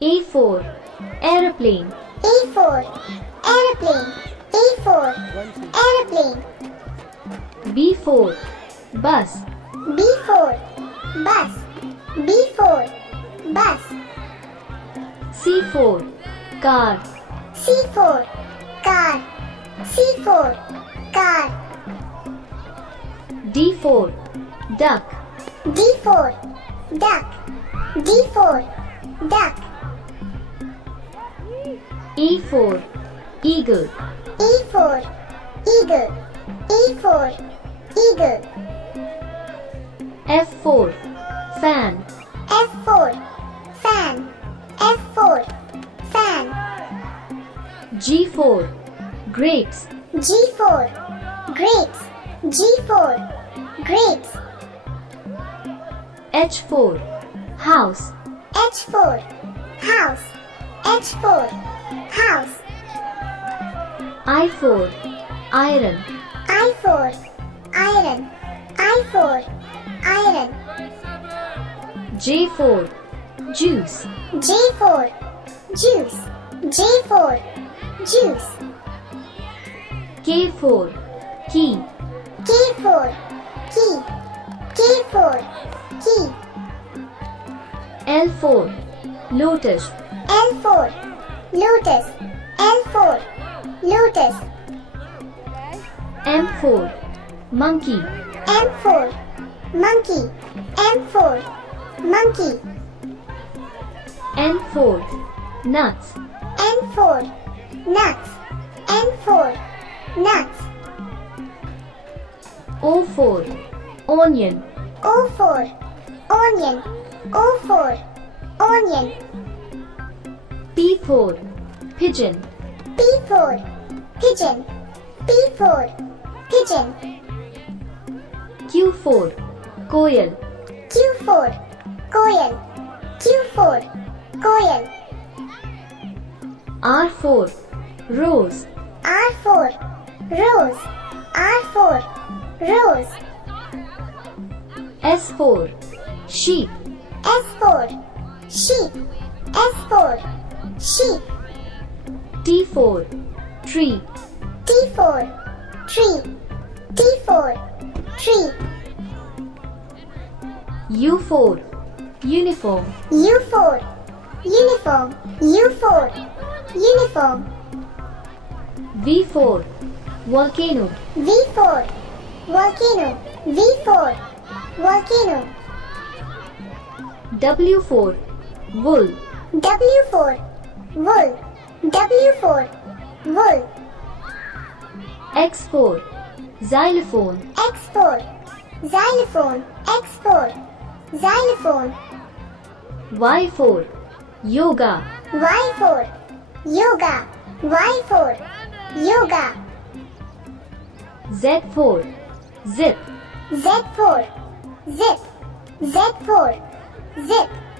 A for Aeroplane. A for Aeroplane. A for Aeroplane. B for Bus. B for Bus. B for Bus. C for Car. C for Car. C for Car. D for Duck. D for Duck. D for Duck. E for Eagle. E for Eagle. E for Eagle. F for Fan. F for Fan. F for Fan. G for Grapes. G for Grapes. G for Grapes. H for House. H for House. H for House. I for Iron. I for Iron. I for Iron. J for Juice. J for Juice. J for Juice. K for Key. K for Key. K for Key. L for Lotus. L for Lotus. L for Lotus. M for Monkey. M for Monkey. M for Monkey. N for Nuts. N for Nuts. N for Nuts. O for Onion. O for Onion. O for Onion. P for Pigeon. P for Pigeon. P for Pigeon. Q for Koyal. Q for Koyal. Q for Koyal. R for Rose. R for Rose. R for Rose. S for Sheep. S for Sheep. S for Sheep. T for Tree. T for Tree. T for Tree. U for Uniform. U for Uniform. U for Uniform. V for Volcano. V for Volcano. V for Volcano. W for Wool. W for Wool. W for Wool. X for Xylophone. X for Xylophone. X for Xylophone. Y for Yoga. Y for Yoga. Y for Yoga. Z for Zip. Z for Zip. Z for Zip.